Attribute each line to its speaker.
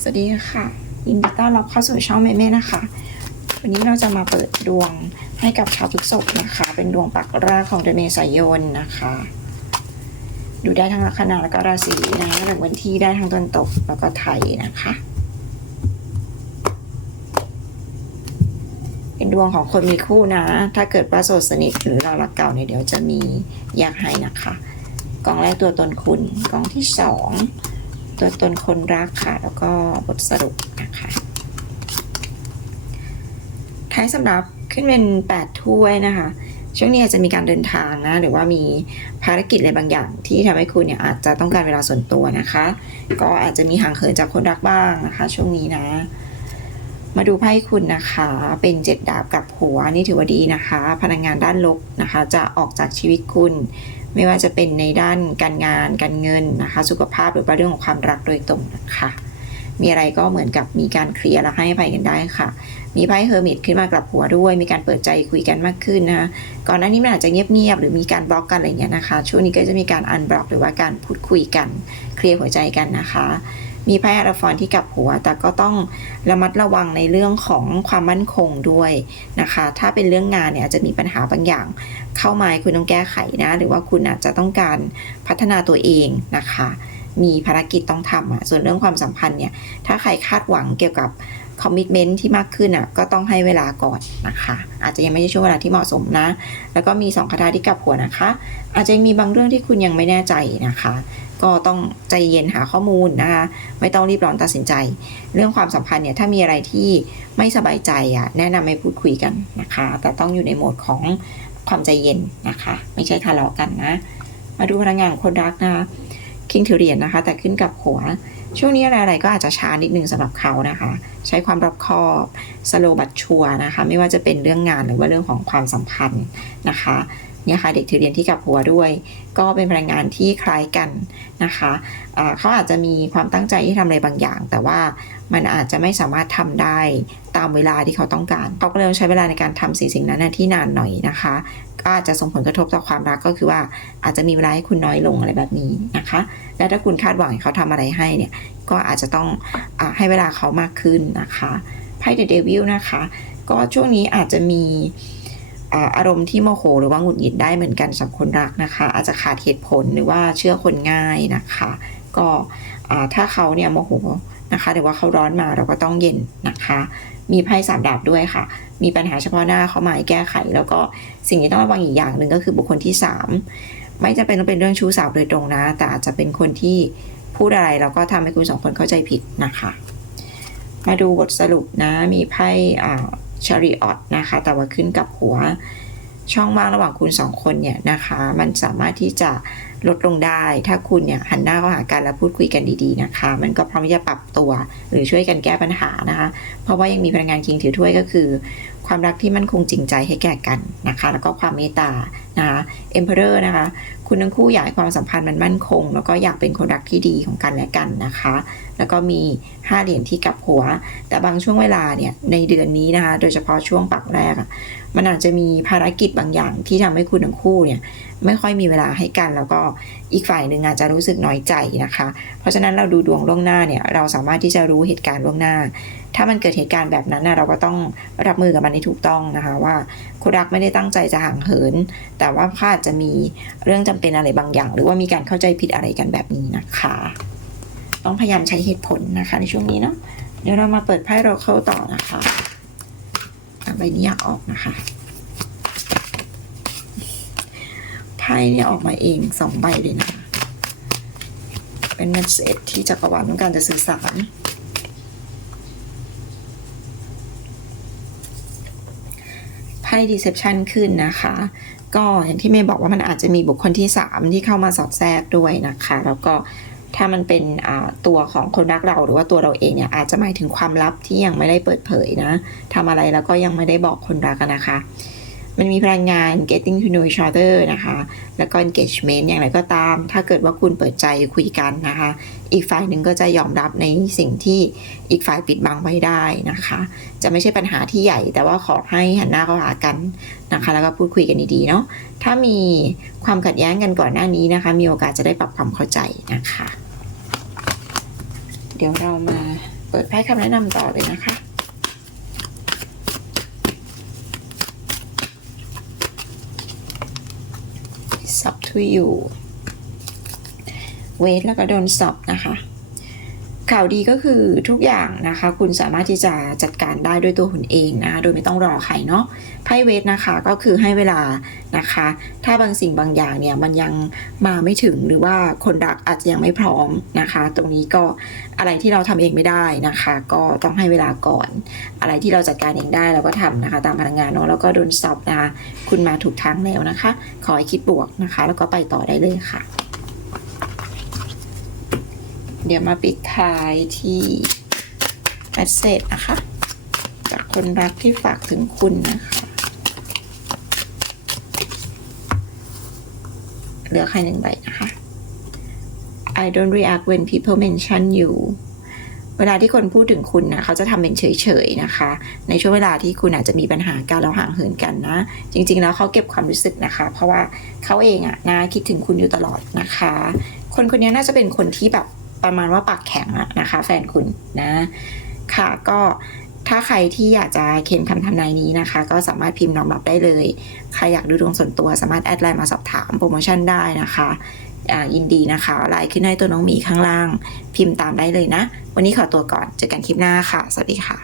Speaker 1: สวัสดีค่ะยินดีต้อนรับเข้าสู่ช่องแม่แม่นะคะ วันนี้เราจะมาเปิดดวงให้กับชาวพฤษภนะคะ เป็นดวงปักแรกของเดือนเมษายนนะคะ ดูได้ทั้งลัคนาแล้วก็ราศีนะแบ่งวันที่ได้ทั้งตนตกแล้วก็ไทยนะคะ เป็นดวงของคนมีคู่นะ ถ้าเกิดว่าโสดสนิทหรือเรารักเก่าเนี่ยเดี๋ยวจะมีอยากให้นะคะกองแรกตัวตนคุณกองที่สอง ตัวตนคนรักค่ะ แล้วก็บทสรุปนะคะท้ายสำหรับขึ้นเป็น8ถ้วยนะคะ ช่วงนี้อาจจะมีการเดินทางนะ หรือว่ามีภารกิจอะไรบางอย่าง ที่ทำให้คุณเนี่ยอาจจะต้องการเวลาส่วนตัวนะคะ ก็อาจจะมีห่างเหินจากคนรักบ้างนะคะ ช่วงนี้นะ มาดูไพ่คุณนะคะ เป็นเจ็ดดาบกับหัวนี่ถือว่าดีนะคะ พลังงานด้านลบนะคะ จะออกจากชีวิตคุณ ไม่ว่าจะเป็นในด้านการงาน การเงินนะคะ สุขภาพหรือประเรื่องของความรักโดยตรงนะคะ มีอะไรก็เหมือนกับมีการเคลียร์และให้ภัยกันได้ค่ะ มีไพ่เฮอร์มิตขึ้นมากลับหัวด้วย มีการเปิดใจคุยกันมากขึ้นนะคะก่อนหน้านี้มันอาจจะเงียบๆหรือมีการบล็อกกันอะไรเงี้ยนะคะ ช่วงนี้ก็จะมีการอันบล็อกหรือว่าการพูดคุยกัน เคลียร์หัวใจกันนะคะ มีไพ่อาราฟอนที่กลับหัว แต่ก็ต้องระมัดระวังในเรื่องของความมั่นคงด้วยนะคะ ถ้าเป็นเรื่องงานเนี่ยอาจจะมีปัญหาบางอย่าง เข้ามาคุณต้องแก้ไขนะ หรือว่าคุณอาจจะต้องการพัฒนาตัวเองนะคะ มีภารกิจต้องทำอะส่วนเรื่องความสัมพันธ์เนี่ย ถ้าใครคาดหวังเกี่ยวกับคอมมิชเมนที่มากขึ้นอะก็ต้องให้เวลาก่อนนะคะ อาจจะยังไม่ใช่ช่วงเวลาที่เหมาะสมนะ แล้วก็มีสองคาถาที่กลับหัวนะคะ อาจจะมีบางเรื่องที่คุณยังไม่แน่ใจนะคะ ก็ต้องใจเย็นหาข้อมูลนะคะไม่ต้องรีบร้อนตัดสินใจ เรื่องความสัมพันธ์เนี่ยถ้ามีอะไรที่ไม่สบายใจอะแนะนำให้พูดคุยกันนะคะ แต่ต้องอยู่ในโหมดของความใจเย็นนะคะ ไม่ใช่ทะเลาะกันนะ มาดูพลังงานคนรักนะคะคิงถือเหรียญนะคะ แต่ขึ้นกับหัว ช่วงนี้อะไรๆก็อาจจะช้านิดนึงสำหรับเขานะคะ ใช้ความรอบคอบสโลบัตชัวนะคะ ไม่ว่าจะเป็นเรื่องงานหรือว่าเรื่องของความสัมพันธ์นะคะ เนี่ยค่ะเด็กถือเหรียญที่กับหัวด้วย ก็เป็นพลังงานที่คล้ายกันนะคะอ่าเขาอาจจะมีความตั้งใจที่ทำอะไรบางอย่าง แต่ว่ามันอาจจะไม่สามารถทำได้ตามเวลาที่เขาต้องการเขาก็เลยใช้เวลาในการทำสิ่งสิ่งนั้นที่นานหน่อยนะคะก็อาจจะส่งผลกระทบต่อความรักก็คือว่าอาจจะมีเวลาให้คุณน้อยลงอะไรแบบนี้นะคะ และถ้าคุณคาดหวังให้เขาทำอะไรให้เนี่ยก็อาจจะต้องอให้เวลาเขามากขึ้นนะคะไพ่เดอะเดวิลนะคะ ก็ช่วงนี้อาจจะมี อารมณ์ที่โมโห หรือว่าหงุดหงิดได้เหมือนกันสำหรับคนรักนะคะ อาจจะขาดเหตุผลหรือว่าเชื่อคนง่ายนะคะ ก็ถ้าเขาเนี่ยโมโหนะคะหรือว่าเขาร้อนมาเราก็ต้องเย็นนะคะ มีไพ่สามดาบด้วยค่ะ มีปัญหาเฉพาะหน้าเข้ามาแก้ไข แล้วก็สิ่งที่ต้องระวังอีกอย่างหนึ่งก็คือบุคคลที่สามไม่จะเป็นต้องเป็นเรื่องชู้สาวโดยตรงนะ แต่อาจจะเป็นคนที่พูดอะไรแล้วก็ทำให้คุณสองคนเข้าใจผิดนะคะ มาดูบทสรุปนะมีไพ่ ชาริออตนะคะ แต่ว่าขึ้นกับหัวช่องว่างระหว่างคุณสองคนเนี่ยนะคะ มันสามารถที่จะ ลดลงได้ ถ้าคุณเนี่ยหันหน้าเข้าหากันแล้วพูดคุยกันดีๆนะคะ มันก็พร้อมที่จะปรับตัว หรือช่วยกันแก้ปัญหานะคะ เพราะว่ายังมีพลังงานคิงถือถ้วยก็คือ ความรักที่มั่นคงจริงใจให้แก่กันนะคะ แล้วก็ความเมตตานะคะเอ็มเพอเรอร์นะคะ คุณทั้งคู่อยากให้ความสัมพันธ์มันมั่นคง แล้วก็อยากเป็นคนรักที่ดีของกันและกันนะคะ แล้วก็มีห้าเหรียญที่กับหัว แต่บางช่วงเวลาเนี่ยในเดือนนี้นะคะ โดยเฉพาะช่วงปักแรกอะมันอาจจะมีภารกิจบางอย่างที่ทำให้คุณทั้งคู่เนี่ย ไม่ค่อยมีเวลาให้กัน แล้วก็อีกฝ่ายหนึ่งอาจจะรู้สึกน้อยใจนะคะ เพราะฉะนั้นเราดูดวงล่วงหน้าเนี่ยเราสามารถที่จะรู้เหตุการณ์ล่วงหน้า ถ้ามันเกิดเหตุการณ์แบบนั้นนะเราก็ต้องรับมือกับมันให้ถูกต้องนะคะว่าคนรักไม่ได้ตั้งใจจะห่างเหิน แต่ว่าเขาอาจะมีเรื่องจำเป็นอะไรบางอย่าง หรือว่ามีการเข้าใจผิดอะไรกันแบบนี้นะคะ ต้องพยายามใช้เหตุผลนะคะในช่วงนี้เนาะเดี๋ยวเรามาเปิดไพ่เราเข้าต่อนะคะอะใบนี้อยากออกนะคะ ไพ่เนี่ยออกมาเองสองใบเลยนะ เป็นเมสเซจที่จักรวาลต้องการจะสื่อสาร ไพ่ deception ขึ้นนะคะ ก็อย่างที่เมย์บอกว่ามันอาจจะมีบุคคลที่ 3 ที่เข้ามาสอดแทรกด้วยนะคะ แล้วก็ถ้ามันเป็นตัวของคนรักเราหรือว่าตัวเราเองเนี่ยอาจจะหมายถึงความลับที่ยังไม่ได้เปิดเผยนะทำอะไรแล้วก็ยังไม่ได้บอกคนรักนะคะ มันมีพลังงาน getting to know each other นะคะ แล้วก็ engagement อย่างไรก็ตาม ถ้าเกิดว่าคุณเปิดใจคุยกันนะคะ อีกฝ่ายหนึ่งก็จะยอมรับในสิ่งที่อีกฝ่ายปิดบังไว้ได้นะคะ จะไม่ใช่ปัญหาที่ใหญ่ แต่ว่าขอให้หันหน้าเข้าหากันนะคะ แล้วก็พูดคุยกันดีๆเนาะ ถ้ามีความขัดแย้งกันก่อนหน้านี้นะคะ มีโอกาสจะได้ปรับความเข้าใจนะคะ เดี๋ยวเรามาเปิดไพ่คำแนะนำต่อเลยนะคะ It's up to you เวทแล้วก็โดนสอบนะคะ ข่าวดีก็คือทุกอย่างนะคะ คุณสามารถที่จะจัดการได้ด้วยตัวคุณเองนะคะโดยไม่ต้องรอใครเนาะไพ่เวทนะคะก็คือให้เวลานะคะ ถ้าบางสิ่งบางอย่างเนี่ยมันยังมาไม่ถึงหรือว่าคนรักอาจจะยังไม่พร้อมนะคะ ตรงนี้ก็อะไรที่เราทำเองไม่ได้นะคะ ก็ต้องให้เวลาก่อน อะไรที่เราจัดการเองได้เราก็ทำนะคะ ตามพลังงานเนาะแล้วก็โดนสอบนะคะคุณมาถูกทางแล้วนะคะ ขอให้คิดบวกนะคะ แล้วก็ไปต่อได้เลยค่ะ เดี๋ยวมาปิดท้ายที่แมสเซจนะคะ จากคนรักที่ฝากถึงคุณนะคะ เหลือใครหนึ่งใบนะคะ I don't react when people mention you เวลาที่คนพูดถึงคุณนะเขาจะทำเป็นเฉยๆนะคะ ในช่วงเวลาที่คุณอาจจะมีปัญหาการแล้วห่างเหินกันนะ จริง ๆ แล้วเขาเก็บความรู้สึกนะคะ เพราะว่าเขาเองอะนะคิดถึงคุณอยู่ตลอดนะคะ คนคนนี้น่าจะเป็นคนที่แบบ ประมาณว่าปากแข็งอะนะคะ แฟนคุณนะค่ะก็ถ้าใครที่อยากจะเขียนคำทำนายนี้นะคะ ก็สามารถพิมพ์น้อมรับได้เลย ใครอยากดูดวงส่วนตัวสามารถแอดไลน์มาสอบถามโปรโมชั่นได้นะคะอ่ายินดีนะคะไลน์ขึ้นให้ตัวน้องหมีข้างล่าง พิมพ์ตามได้เลยนะ วันนี้ขอตัวก่อน เจอกันคลิปหน้าค่ะ สวัสดีค่ะ